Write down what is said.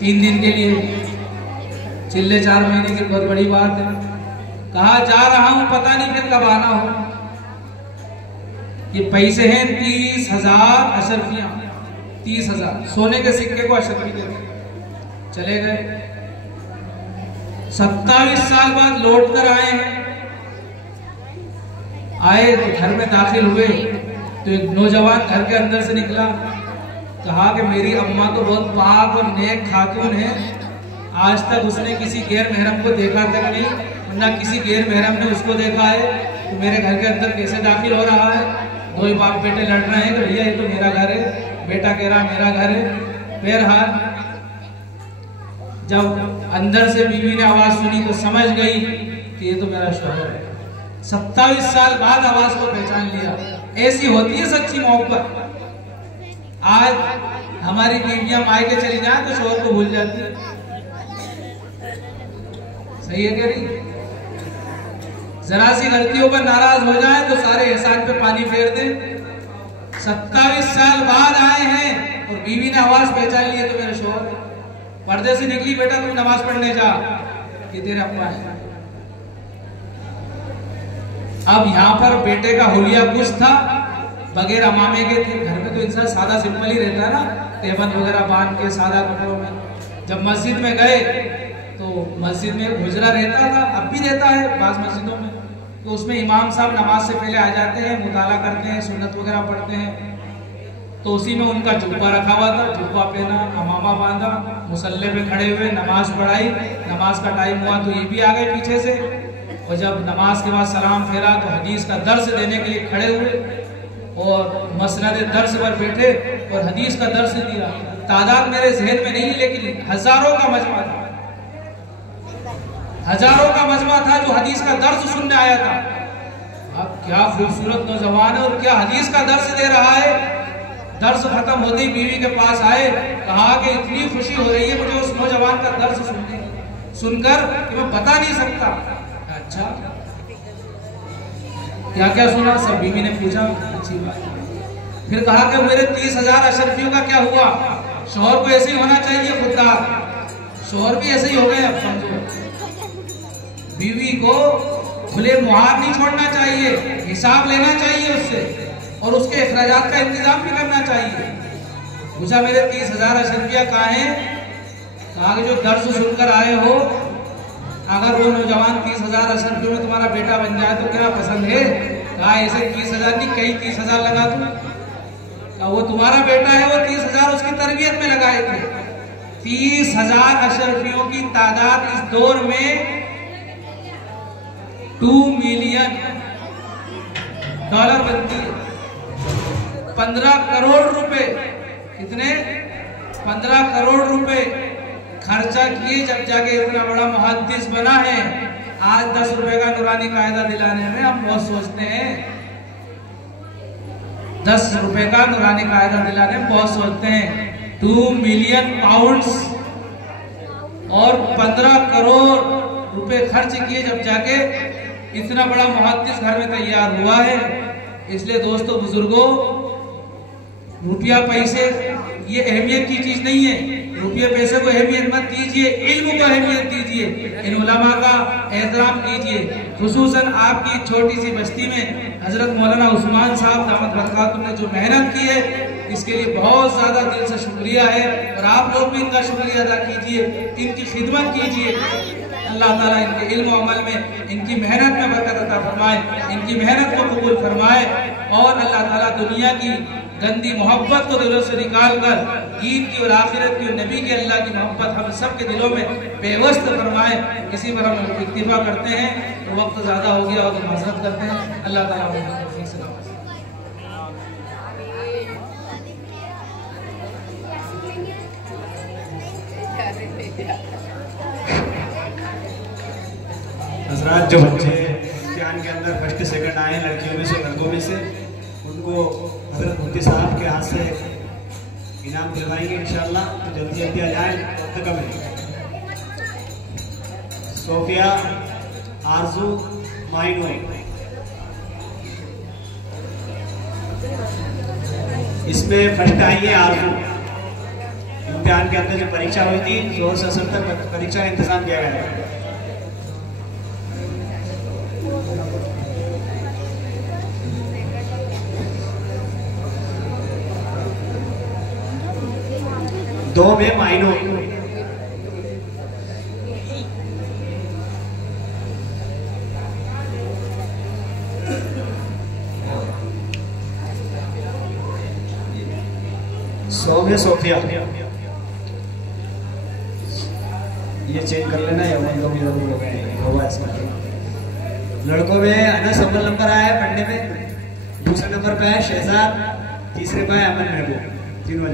3 दिन के लिए, चिल्ले 4 महीने की बहुत बड़ी बात है। कहा जा रहा हूं, पता नहीं फिर कब आना हो। ये पैसे हैं 30,000 अशरफियां, 30,000 सोने के सिक्के को अशरफी देते। चले गए। 27 साल बाद लौट कर आए हैं। आए तो घर में दाखिल हुए तो एक नौजवान घर के अंदर से निकला। कहा कि मेरी अम्मा तो बहुत पाक और नेक खातून है, आज तक उसने किसी गैर महरम को देखा तक नहीं, ना किसी गैर महरम ने उसको देखा है, तो मेरे घर के अंदर कैसे दाखिल हो रहा है। 2 बाप बेटे लड़ रहे हैं कि भैया ये तो मेरा घर है, बेटा कह रहा मेरा घर है। बहरहाल जब अंदर से बीवी ने आवाज सुनी तो समझ गई कि ये तो मेरा शौहर है। 27 साल बाद आवाज को पहचान लिया। ऐसी होती है सच्ची मोहब्बत। आज हमारी बीवियां मायके चली जाए तो शौहर को भूल जाती है। सही है क्या नहीं? जरा सी गलतियों पर नाराज हो जाए तो सारे एहसान पे पानी फेर दे। 27 साल बाद आए हैं और बीवी ने आवाज पहचान ली है तो मेरे शौहर। पर्दे से निकली, बेटा तू नमाज पढ़ने जा, ये तेरे अम्मा है। अब यहाँ पर बेटे का हुलिया कुछ था, बगैर अमामे के थे। घर में तो इंसान सादा सिंपल ही रहता है ना, टेबल वगैरह बांध के सादा कपड़ों में। जब मस्जिद में गए तो मस्जिद में गुजरा रहता था, अब भी रहता है बाज़ मस्जिदों में, तो उसमें इमाम साहब नमाज से पहले आ जाते हैं, मुताला करते हैं, सुन्नत वगैरह पढ़ते हैं। तो उसी में उनका जुब्बा रखा हुआ था, जुब्बा पहना, अमामा बांधा, मुसल्ले पे खड़े हुए नमाज पढ़ाई। नमाज का टाइम हुआ तो ये भी आ गए पीछे से, और जब नमाज के बाद सलाम फेरा तो हदीस का दर्स देने के लिए खड़े हुए और मसनद दर्स पर बैठे और हदीस का दर्स दिया। तादाद मेरे जहन में नहीं, लेकिन हजारों का मजमा था, हजारों का मजमा था जो हदीस का दर्स सुनने आया था। अब क्या खूबसूरत नौजवान है और क्या हदीस का दर्स दे रहा है। दर्स खत्म होते ही बीवी के पास आए, कहा कि इतनी खुशी हो रही है मुझे उस नौजवान का दर्स सुनकर कि मैं बता नहीं सकता। अच्छा क्या क्या सुना? सब बीवी ने पूछा। अच्छी बात। फिर कहा कि मेरे 30,000 अशरफियों का क्या हुआ? शौहर को ऐसे ही होना चाहिए, खुददार शौहर भी ऐसे ही हो गए। अब समझो, बीवी को खुले मुहार नहीं छोड़ना चाहिए, हिसाब लेना चाहिए उससे और उसके अखराजात का इंतजाम भी करना चाहिए। पूछा मेरे 30,000 अशरफिया कहाँ हैं? कहा कि जो दर्स सुनकर आए हो, अगर वो नौजवान 30,000 अशरफियों में तुम्हारा बेटा बन जाए तो क्या पसंद है? कहा ऐसे 30,000 नहीं, कई 30,000 लगा दूं। कहा वो तुम्हारा बेटा है, वो 30,000 उसकी तरबियत में लगाए थे। 30,000 अशरफियों की तादाद इस दौर में $2 मिलियन बनती है। 15 करोड़ रुपए। कितने? 15 करोड़ रुपए खर्चा किए जब जाके इतना बड़ा मुहद्दिस बना है। आज 10 रुपए का नूरानी कायदा दिलाने में हम बहुत सोचते हैं, 10 रुपए का नूरानी कायदा दिलाने में बहुत सोचते हैं। 2 मिलियन पाउंड्स और 15 करोड़ रुपए खर्च किए जब जाके इतना बड़ा मुहद्दिस घर में तैयार हुआ है। इसलिए दोस्तों बुजुर्गों, रुपया पैसे ये अहमियत की चीज नहीं है। रुपये पैसे को अहमियत मत दीजिए, इल्म को अहमियत दीजिए, इन उलमा का एहतराम कीजिए। खुसूसन आपकी छोटी सी बस्ती में हजरत मौलाना उस्मान साहब दामद बरकातुहू ने जो मेहनत की है, इसके लिए बहुत ज्यादा दिल से शुक्रिया है और आप लोग भी इनका शुक्रिया अदा कीजिए, इनकी खिदमत कीजिए। अल्लाह ताला इनके इल्म और अमल में, इनकी मेहनत में बरकत अता फरमाए, इनकी मेहनत को कबूल फरमाए और अल्लाह ताला दुनिया की गंदी मोहब्बत को दिलों से निकाल कर दीन की और आखिरत की और नबी के अल्लाह की मोहब्बत हम सब के दिलों में बेवस्त फरमाए। इसी पर हम इक्तिफा करते हैं। तो वक्त ज़्यादा हो गया और तो माज़रत करते हैं। अल्लाह ताला हज़रात, जो बच्चे इम्तिहान के अंदर फर्स्ट सेकंड आए हैं, लड़कियों में से लड़कों में से, उनको हज़रत मुफ्ती साहब के हाथ से इनाम दिलवाएंगे इंशाअल्लाह। तो जल्दी जल्दी आ जाएं, वक्त कम है। सोफिया आरजू माइनो, इसमें फर्स्ट आई है आरजू। इम्तिहान के अंदर जो परीक्षा हुई थी 1670 परीक्षा का इंतजाम किया गया है। दो में माइनों सौ में सोफिया, ये चेंज कर लेना या लोग इधर हो गए होगा इसमें। लड़कों में अनस अव्वल नंबर आया है पढ़ने में, दूसरे नंबर पे है शहजाद, तीसरे पे है अमन महबूब, तीनों